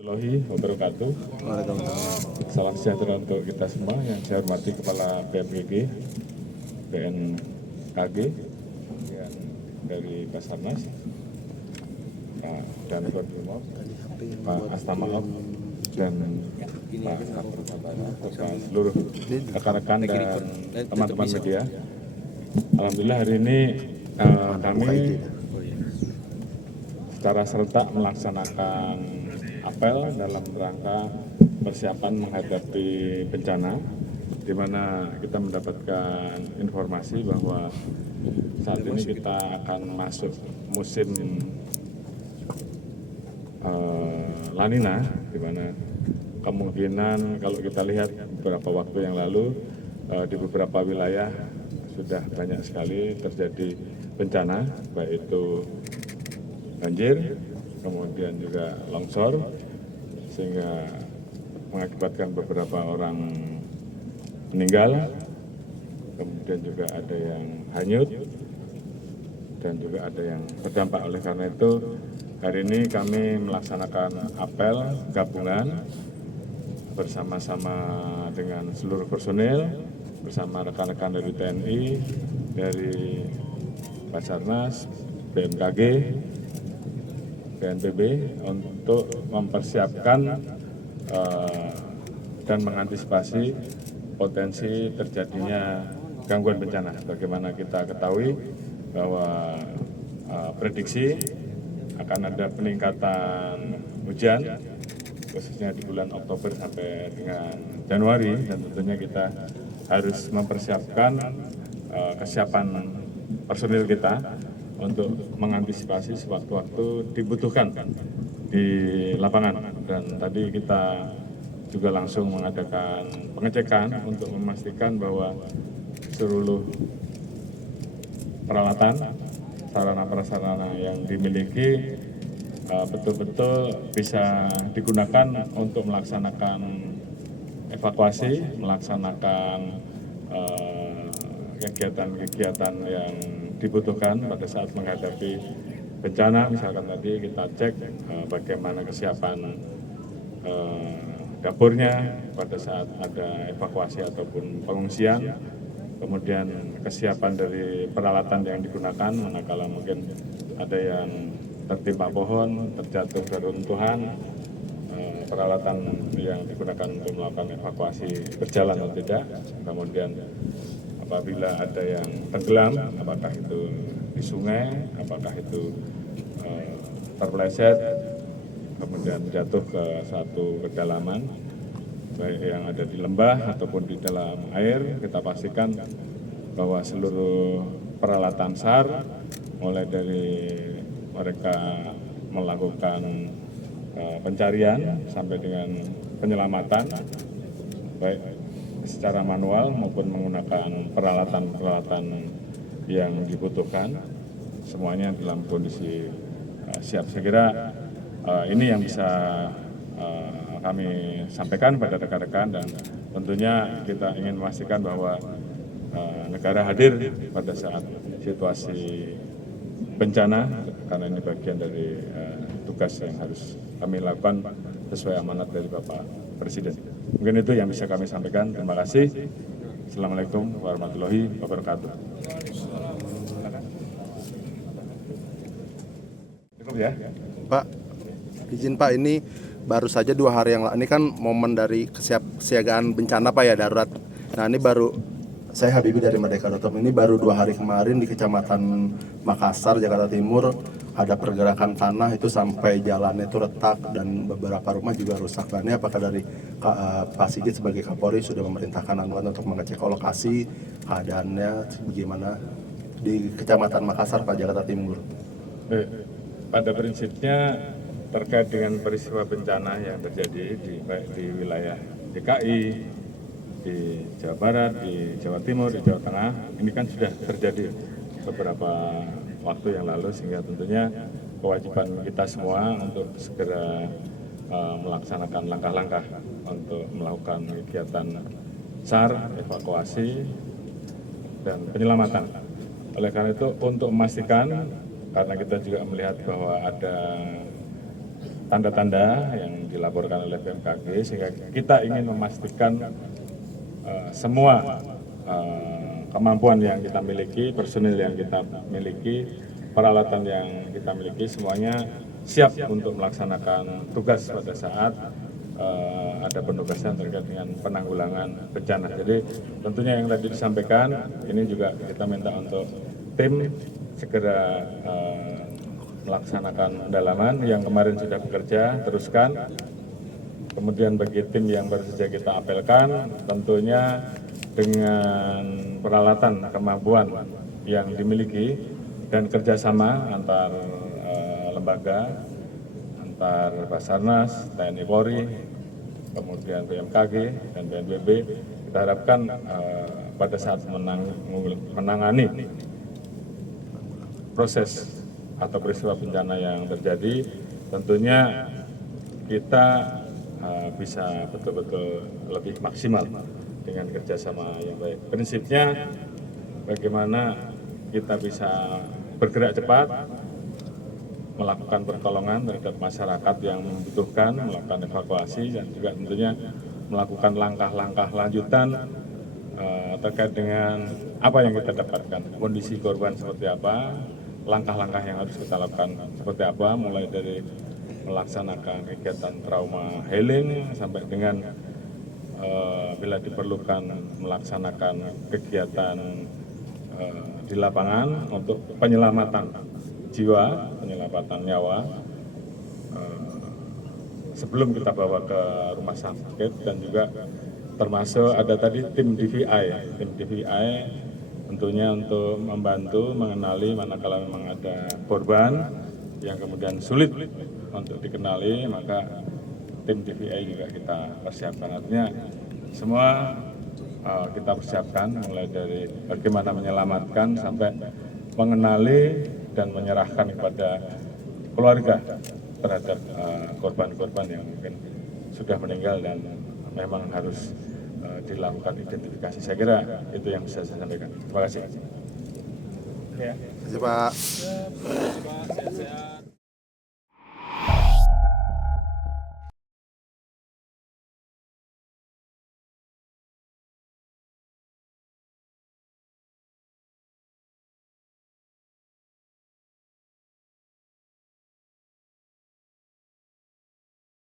Warahmatullahi wabarakatuh. Salam sejahtera untuk kita semua. Yang saya hormati Kepala BMPG, BNKG, yang dari Basarnas, Pak Danur Brimob, Pak Astamaaf, dan Pak Kapolres Sabara, serta seluruh rekan-rekan dan teman-teman media. Alhamdulillah hari ini kami secara serentak melaksanakan apel dalam rangka persiapan menghadapi bencana, di mana kita mendapatkan informasi bahwa saat ini kita akan masuk musim La Nina, di mana kemungkinan kalau kita lihat beberapa waktu yang lalu di beberapa wilayah sudah banyak sekali terjadi bencana, baik itu banjir, kemudian juga longsor, sehingga mengakibatkan beberapa orang meninggal, kemudian juga ada yang hanyut, dan juga ada yang terdampak. Oleh karena itu, hari ini kami melaksanakan apel gabungan bersama-sama dengan seluruh personil, bersama rekan-rekan dari TNI, dari Basarnas, BMKG, BNPB untuk mempersiapkan dan mengantisipasi potensi terjadinya gangguan bencana. Bagaimana kita ketahui bahwa prediksi akan ada peningkatan hujan, khususnya di bulan Oktober sampai dengan Januari, dan tentunya kita harus mempersiapkan kesiapan personil kita untuk mengantisipasi sewaktu-waktu dibutuhkan di lapangan. Dan tadi kita juga langsung mengadakan pengecekan untuk memastikan bahwa seluruh peralatan, sarana-prasarana yang dimiliki betul-betul bisa digunakan untuk melaksanakan evakuasi, melaksanakan kegiatan-kegiatan yang dibutuhkan pada saat menghadapi bencana. Misalkan tadi kita cek bagaimana kesiapan dapurnya pada saat ada evakuasi ataupun pengungsian, kemudian kesiapan dari peralatan yang digunakan, manakala mungkin ada yang tertimpa pohon, terjatuh reruntuhan, peralatan yang digunakan untuk melakukan evakuasi berjalan atau tidak, kemudian apabila ada yang tenggelam, apakah itu di sungai, apakah itu terpeleset, kemudian jatuh ke satu kedalaman, baik yang ada di lembah ataupun di dalam air, kita pastikan bahwa seluruh peralatan SAR, mulai dari mereka melakukan pencarian sampai dengan penyelamatan, baik secara manual maupun menggunakan peralatan-peralatan yang dibutuhkan, semuanya dalam kondisi siap. Saya kira ini yang bisa kami sampaikan pada rekan-rekan, dan tentunya kita ingin memastikan bahwa negara hadir pada saat situasi bencana, karena ini bagian dari tugas yang harus kami lakukan sesuai amanat dari Bapak Presiden. Mungkin itu yang bisa kami sampaikan. Terima kasih. Assalamualaikum warahmatullahi wabarakatuh. Cukup ya. Pak, izin Pak, ini baru saja 2 hari yang lalu, ini kan momen dari kesiapsiagaan bencana Pak ya, darurat. Nah ini baru, saya Habibie dari Merdeka.com, ini baru 2 hari kemarin di Kecamatan Makassar, Jakarta Timur, ada pergerakan tanah itu sampai jalannya itu retak dan beberapa rumah juga rusak. Nah ini apakah dari Pak Sigit sebagai Kapolri sudah memerintahkan anggota untuk mengecek lokasi, keadaannya bagaimana di Kecamatan Makassar Pak, Jakarta Timur? Pada prinsipnya terkait dengan peristiwa bencana yang terjadi baik di wilayah DKI, di Jawa Barat, di Jawa Timur, di Jawa Tengah, ini kan sudah terjadi beberapa waktu yang lalu, sehingga tentunya kewajiban kita semua untuk segera melaksanakan langkah-langkah untuk melakukan kegiatan SAR, evakuasi, dan penyelamatan. Oleh karena itu, untuk memastikan, karena kita juga melihat bahwa ada tanda-tanda yang dilaporkan oleh BMKG, sehingga kita ingin memastikan semua kemampuan yang kita miliki, personil yang kita miliki, peralatan yang kita miliki, semuanya siap untuk melaksanakan tugas pada saat ada penugasan terkait dengan penanggulangan bencana. Jadi tentunya yang tadi disampaikan, ini juga kita minta untuk tim segera melaksanakan pendalaman yang kemarin sudah bekerja, teruskan. Kemudian bagi tim yang baru saja kita apelkan, tentunya dengan peralatan kemampuan yang dimiliki dan kerjasama antar lembaga, antar Basarnas, TNI Polri, kemudian BMKG dan BNPB, kita harapkan pada saat menangani proses atau peristiwa bencana yang terjadi, tentunya kita bisa betul-betul lebih maksimal dengan kerjasama yang baik. Prinsipnya bagaimana kita bisa bergerak cepat, melakukan pertolongan terhadap masyarakat yang membutuhkan, melakukan evakuasi, dan juga tentunya melakukan langkah-langkah lanjutan terkait dengan apa yang kita dapatkan, kondisi korban seperti apa, langkah-langkah yang harus kita lakukan seperti apa, mulai dari melaksanakan kegiatan trauma healing sampai dengan bila diperlukan melaksanakan kegiatan di lapangan untuk penyelamatan jiwa, penyelamatan nyawa sebelum kita bawa ke rumah sakit, dan juga termasuk ada tadi tim DVI. Tim DVI tentunya untuk membantu mengenali manakala memang ada korban yang kemudian sulit untuk dikenali, maka tim DVI juga kita persiapkan. Artinya semua kita persiapkan, mulai dari bagaimana menyelamatkan sampai mengenali dan menyerahkan kepada keluarga terhadap korban-korban yang mungkin sudah meninggal dan memang harus dilakukan identifikasi. Saya kira itu yang bisa saya sampaikan. Terima kasih. Terima kasih Pak. Sehat-sehat.